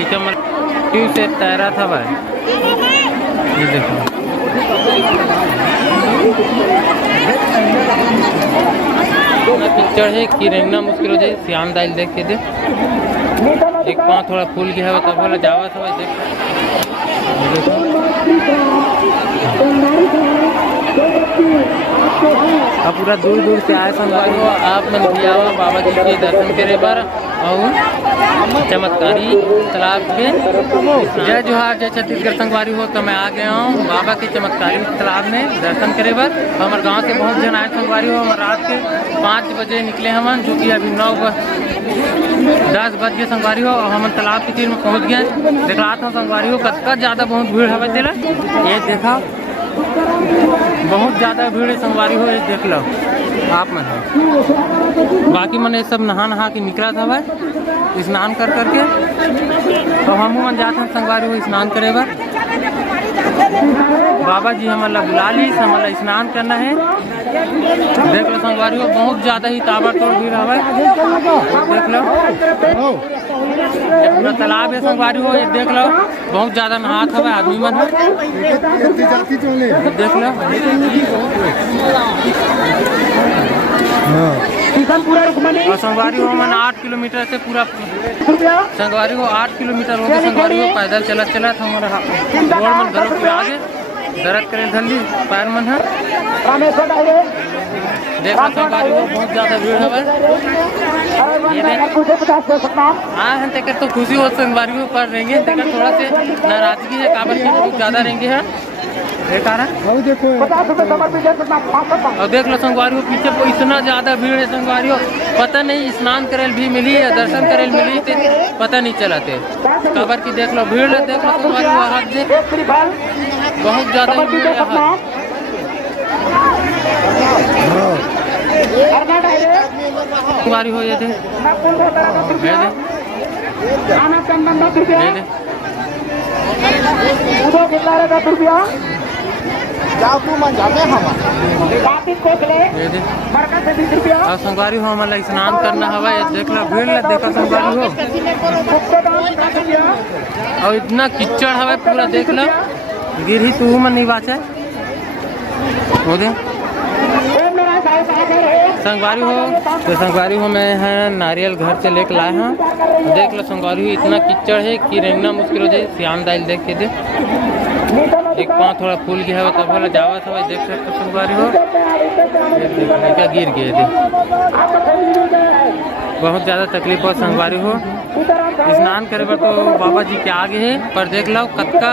लड़का मन ट्यूब से तैरा था भाई। ये देखो पिक्चर है कि रेंगना मुश्किल हो जाए। श्याम दाइल देख के दे एक पाँव थोड़ा फूल गया है तब बोला जावा था भाई। देख अब पूरा दूर दूर से आए संगवारी हो आप मन भी आओ बाबा जी के दर्शन करे बार और चमत्कारी तालाब के जय जोहार जय छत्तीसगढ़ संगवारी हो। तो मैं आ गया हूँ बाबा के चमत्कारी तालाब में दर्शन करे बार। हमारे गांव के बहुत जन आए संगवारी हो। हम रात के 5 बजे निकले हमन जो कि अभी 9-10 बज गए संगवारी हो। हम तालाब के तीर में पहुँच गए। देख रहा था संगवारी हो कतका ज़्यादा बहुत भीड़ है तेरा। ये देखा बहुत ज़्यादा भीड़ है संगवारी हो। ये देख लो आप मन बाकी मन ये सब नहा के निकला था भाई स्नान कर करके। तो हम मन जाते हैं संगवारी हो स्नान करे बार। बाबा जी हमारा बुला ली हमारा स्नान करना है। देख लो संगवारी हो बहुत ज़्यादा ही ताबड़तोड़ भीड़ है भाई। देख लो पूरा तालाब है संगवारी हो। ये देख लो बहुत ज़्यादा नहात है आदमी मन है। देख लो और संगवारी हो मन 8 किलोमीटर से पूरा संगवारी हो 8 किलोमीटर हो गया संगवारी हो पैदल चला हमारा रोड मन घर के आगे दर्द करे जल्दी पैर मन है। देखो संगवारी हो बहुत ज़्यादा भीड़ है भाई। हाँ हम तेकर तो खुशी हो संगवारी हो पर रहेंगे तेकर थोड़ा से नाराजगी है काबर की बहुत ज़्यादा रहेंगे है कारण। और देख लो संगवारी हो पीछे को इतना ज़्यादा भीड़ है संगवारी हो पता नहीं स्नान करेल भी मिली या दर्शन करेल मिली तो पता नहीं चलाते काबर की। देख लो भीड़ है देख लो संगवारी हो हाथ दे बहुत ज़्यादा भीड़ है। संगवारी हो ये दे संगवारी हो हमारा स्नान करना हवा। देख लो भीड़ देखो संगवारी हो और इतना कीचड़ हवा पूरा। देख लो गिर ही तू मन नहीं बाचे हो दे संगवारी हो। तो संगवारी हो मैं है नारियल घर से लेकर लाए हैं। देख लो संगवारी हो इतना कीचड़ है कि रेंगना मुश्किल हो जाए। श्याम दाइल देख के दे एक पाँव थोड़ा फूल गया है तब बोला जावा था भाई। देख सकते संगवारी हो क्या गिर गए थे बहुत ज़्यादा तकलीफ हो संगवारी हो। स्नान करे पर तो बाबा जी के आगे है पर देख लो कतका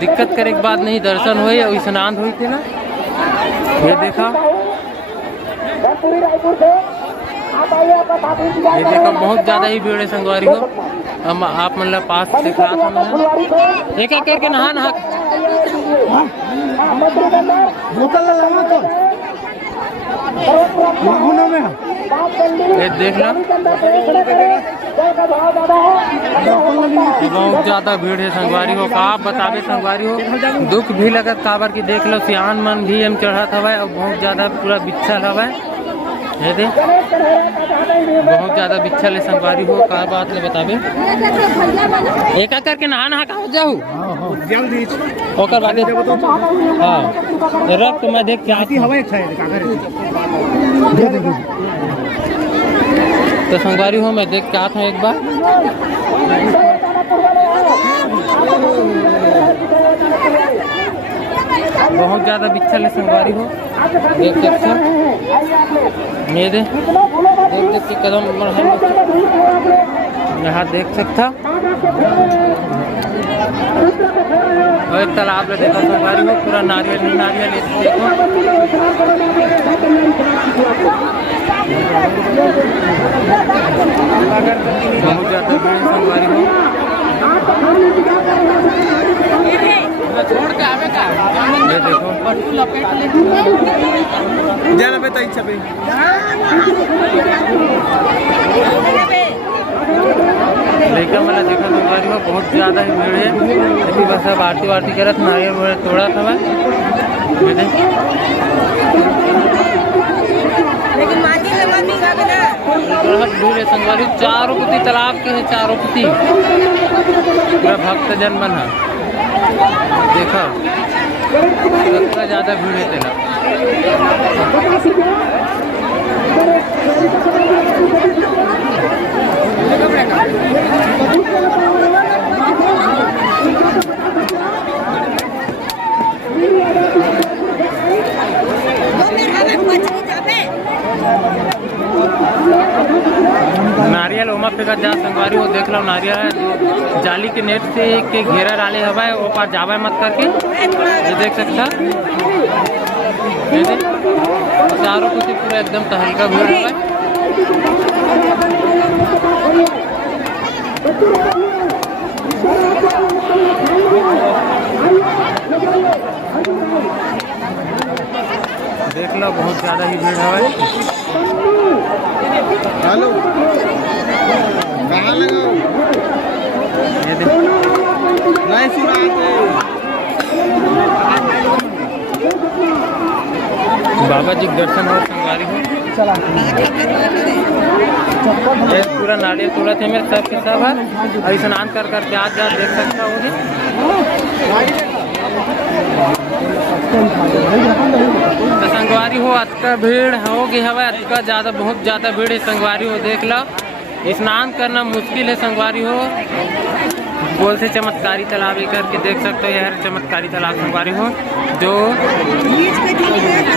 दिक्कत करे के बाद नहीं दर्शन हुए और स्नान हुई थी ना। ये देखा ये देखो बहुत ज़्यादा ही भीड़ है संगवारी हो। हम आप मतलब पास दिखा एक एक करके नहा ये देख लो बहुत ज़्यादा भीड़ है संगवारी हो। का आप बतावे संगवारी हो दुख भी लगत काबर की। देख लो सियान मन भी हम चढ़त हवा और बहुत ज़्यादा पूरा बिच्छल हवा। ये दे बहुत ज़्यादा बिच्छल है संगवारी हो। का बात ले बतावे एक एक करके नहा कहा जाऊ ओकर बाद हाँ रख तो मैं देख के आती हवा। तो संगवारी हो मैं देख के आता हूँ एक बार। बहुत ज़्यादा बिच्छल है संगवारी हो। देख सकते ये दे देख के कदम यहाँ देख सकता और एक तालाब में देखो संगवारी हो पूरा नारियल ही नारियल देखो। बहुत ज़्यादा भीड़ संगवारी हो। ये देखो जाना बेटा इच्छा पे लड़का वाला देखा संगवारी हो बहुत ज़्यादा ही भीड़ है। अभी बस अब आरती करत नारियल वारियल तोड़ा था भाई। लेकिन भीड़ है संगवारी। चारों पुती तालाब के है, चारों पुती पूरा भक्तजन बन है। देखो इतना ज़्यादा भीड़ है तेला। नारियल ओमा पे का जा संगवारी हो देख लो। नारियल है जो जाली के नेट से के घेरा डाले हवा वो पास जावा मत करके। ये देख सकता चारों कुछ पूरा एकदम तहलका भीड़ है। देख लो बहुत ज़्यादा ही भीड़ है। हेलो कहाँ लगाओ? ये देखो नहीं सुनाते। बाबा जी दर्शन और संगवारी हो। ये पूरा नारियल तोड़ा थे मेरे सब के सब है और स्नान कर कर जा देख सकता होगी। तो संगवारी हो अतका भीड़ होगी हवा, अतका ज़्यादा बहुत ज़्यादा भीड़ है संगवारी हो। देख लो स्नान करना मुश्किल है संगवारी हो। बोल से चमत्कारी तालाब करके देख सकते हो। यह चमत्कारी तालाब संगवारी हो जो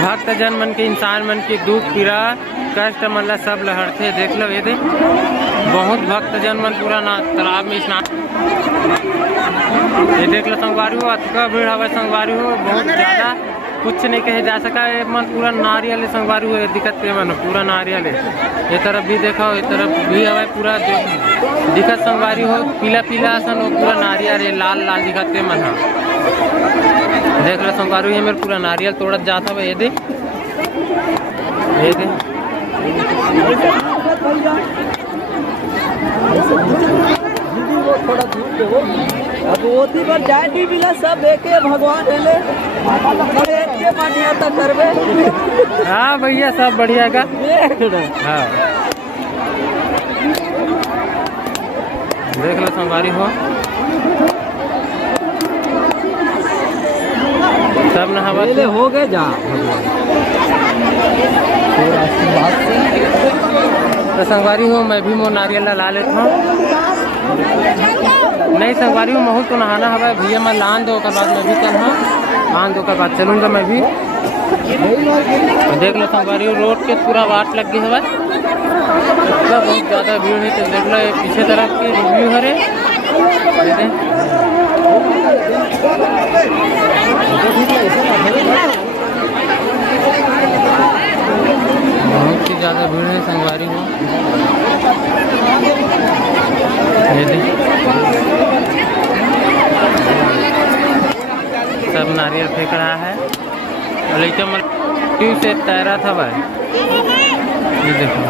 भक्तजन मन के इंसान मन के दुख पीड़ा कष्ट मतलब सब लहरते। देख लो ये देख बहुत भक्तजन मन पूरा तालाब में स्नान। ये देख लो संगवारी हो अतका भीड़ हवा संगवारी हो बहुत ज़्यादा कुछ नहीं कहे जा सका। ये मन पूरा नारियल संगवारी हो दिक्कत के मन पूरा नारियल है। ये तरफ भी देखो ये तरफ भी हवा पूरा जो दिक्कत संगवारी हो पीला पीला सन वो पूरा नारियल है लाल लाल दिक्कत के मन। देख लो संगवारी है मेरे पूरा नारियल तोड़त जाता है। ये देख ये देख अब ओती पर जाए दी बिला सब देखे भगवान हेले के मान्यता करबे। हाँ भैया सब बढ़िया का। हाँ देख लो संगवारी हो सब नहावा हो गए जा तो संगवारी हो मैं भी मोर नारियल ला लेता हूँ। नहीं संगवारी हो महू तो नहाना हवा भैया मैं लान दो के बाद मैं भी चल हाँ लान दो के बाद चलूँगा मैं भी। देख लो संगवारी हो रोड के पूरा वाट लग गई हवा बहुत ज़्यादा भीड़ है। तो देख लो ये पीछे तरफ की रिव्यू है बहुत ही ज़्यादा भीड़ है संगवारी हो। सब नारियल फेंक रहा है और लेकिन ट्यूब से तैरा था भाई। ये देखो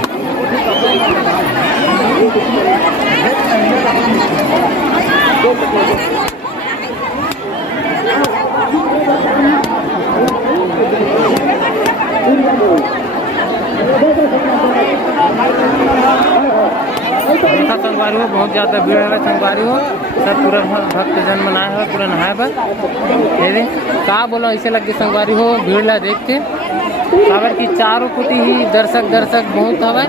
देखा संगवारी हो बहुत ज़्यादा भीड़ है संगवारी हो। सब पूरा भक्तजन मनाए हुआ पूरा नहाए बस। ये का बोलो ऐसे लग गए संगवारी हो भीड़ ला देख के काबर की चारों कुटी ही दर्शक बहुत हवा।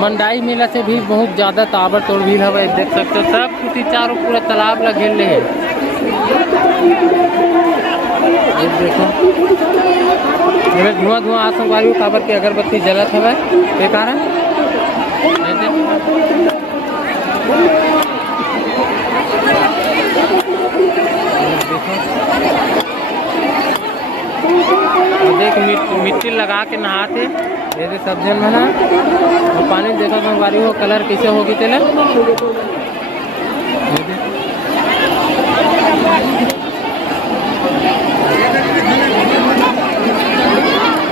मंडाई मेला से भी बहुत ज़्यादा ताबड़ तोड़ भीड़ हवा देख सकते हो। सब कुटी चारों पूरा तालाब ला घेर ले है। ये देखो धुआं धुआं संगवारी हो काबर की अगरबत्ती जलत हवा के कारण। देख मिट्टी लगा के नहाते ये सब जन में ना और पानी देखो संगवारी हो कलर कैसे होगी तेल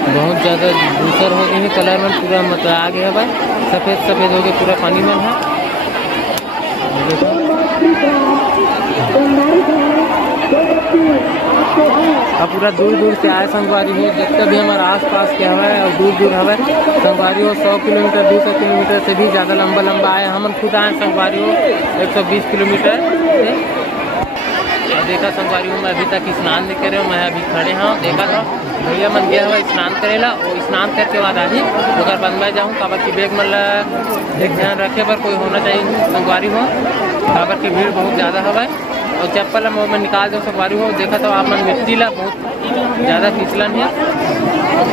बहुत ज़्यादा दूसर हो गई कलर में पूरा मतलब आ गया भाई सफ़ेद सफ़ेद हो गया पूरा पानी में है। और पूरा दूर दूर से आए संगवारी हो, जितना भी हमारे आस पास के हवा और दूर दूर हवा संगवारी हो 100 किलोमीटर 200 किलोमीटर से भी ज़्यादा लंबा आए। हम खुद आए संगवारी हो 120 किलोमीटर से। और देखा संगवारी हो, मैं अभी तक स्नान नहीं करे, मैं अभी खड़े हाँ देखा था भैया मन गया हुआ स्नान करेला और स्नान करके बाद आही अगर बनवा जाऊँ काबर की बेग मतलब एक ध्यान रखे पर कोई होना चाहिए संगवारी हो, काबर की भीड़ बहुत ज़्यादा हवा और चप्पल मुँह में निकाल दो संगवारी हो। देखा तो आप मन मिट्टी ला बहुत ज़्यादा फिसलन है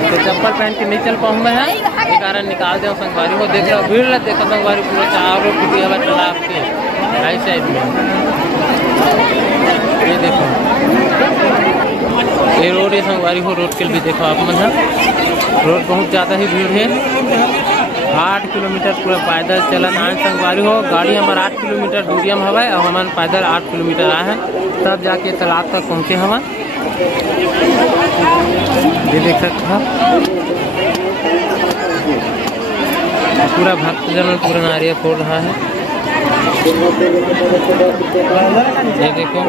तो चप्पल पहन के नहीं चल पाऊँ मैं ये कारण निकाल दो संगवारी हो। देख लो भीड़ ला देखो संगवारी पूरा चारों टूटी हवा तालाब के राइट साइड में ये देखो ये रोड है संगवारी हो। रोड के भी देखो आप मन है रोड बहुत ज़्यादा ही भीड़ है। 8 किलोमीटर पूरा पैदल चलन आए संगवारी हो। गाड़ी हमारा 8 किलोमीटर दूरिया में हवा और हमारे पैदल 8 किलोमीटर आए हैं तब जाके तालाब तक पहुँचे हम। ये देख सकते हो पूरा भक्तजन पूरा नारियल फोड़ रहा है। ये देखो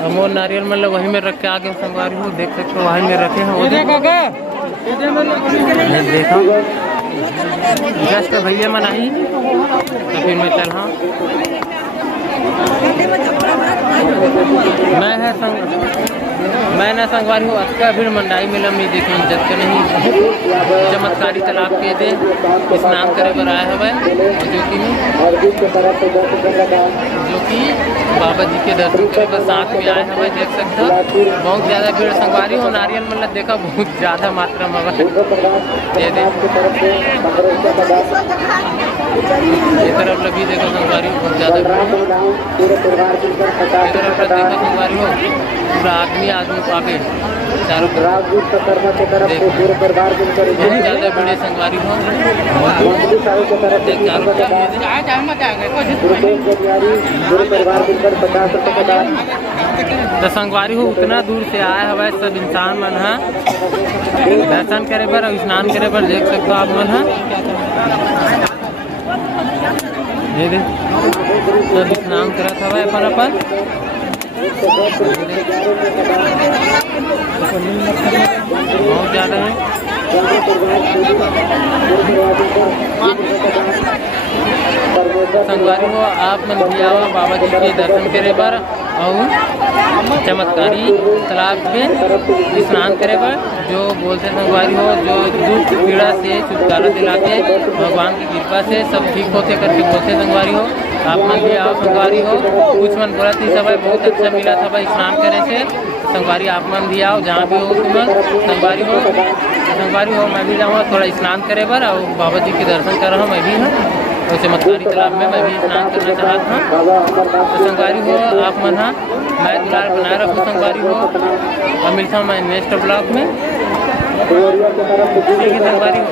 हम वो नारियल मतलब वहीं में रख के आगे संगवारी हो देख सकते हो वहीं में रखे हैं। वो देखो जस्ट भैया मन आई तो फिर मैं चल हाँ मैं ना संगवारी हूँ अच्छा भीड़ मंडाई मिलम नहीं देखे जब के नहीं चमत्कारी तालाब के दे स्नान करे पर आए हुए जो कि बाबा जी के दर्शन करे पर साथ में आए हुए देख सकते हो बहुत ज़्यादा भीड़ संगवारी हो। नारियल मतलब देखा बहुत ज़्यादा मात्रा में ये तरफ लगी देखो संगवारी बहुत ज़्यादा देखो संगवारी हो पूरा आदमी को आगे चारों बहुत ज़्यादा बड़े संगवारी हो तो संगवारी हो उतना दूर से आया हवा सब इंसान मन है दर्शन करे पर और स्नान करे पर देख सकते हो आप मन है सब स्नान करा था अपन बहुत ज़्यादा है संगवारी हो। आप मन भी आओ बाबा जी के दर्शन करे पर और चमत्कारी तालाब में स्नान करे पर जो बोलते संगवारी हो जो दुख पीड़ा से छुटकारा दिलाते भगवान की कृपा से सब ठीक होते करके बोलते संगवारी हो। आप मन भी आओ संगवारी हो। कुछ मन बोला थी सब बहुत अच्छा मिला था भाई स्नान करे से संगवारी आप मन भी आओ जहाँ भी हो तुम संगवारी हो मैं भी जाऊँगा थोड़ा स्नान करे पर और बाबा जी के दर्शन कर रहा हूँ मैं भी हूँ तो चमत्कारी तालाब में मैं भी स्नान करना चाहता हूँ। तो संगवारी हो आप मन हाँ मैं दुलार बनाए रखूँ संगवारी हो और मिलता हूँ मैं नेक्स्ट ब्लॉग में। ठीक है संगवारी हो।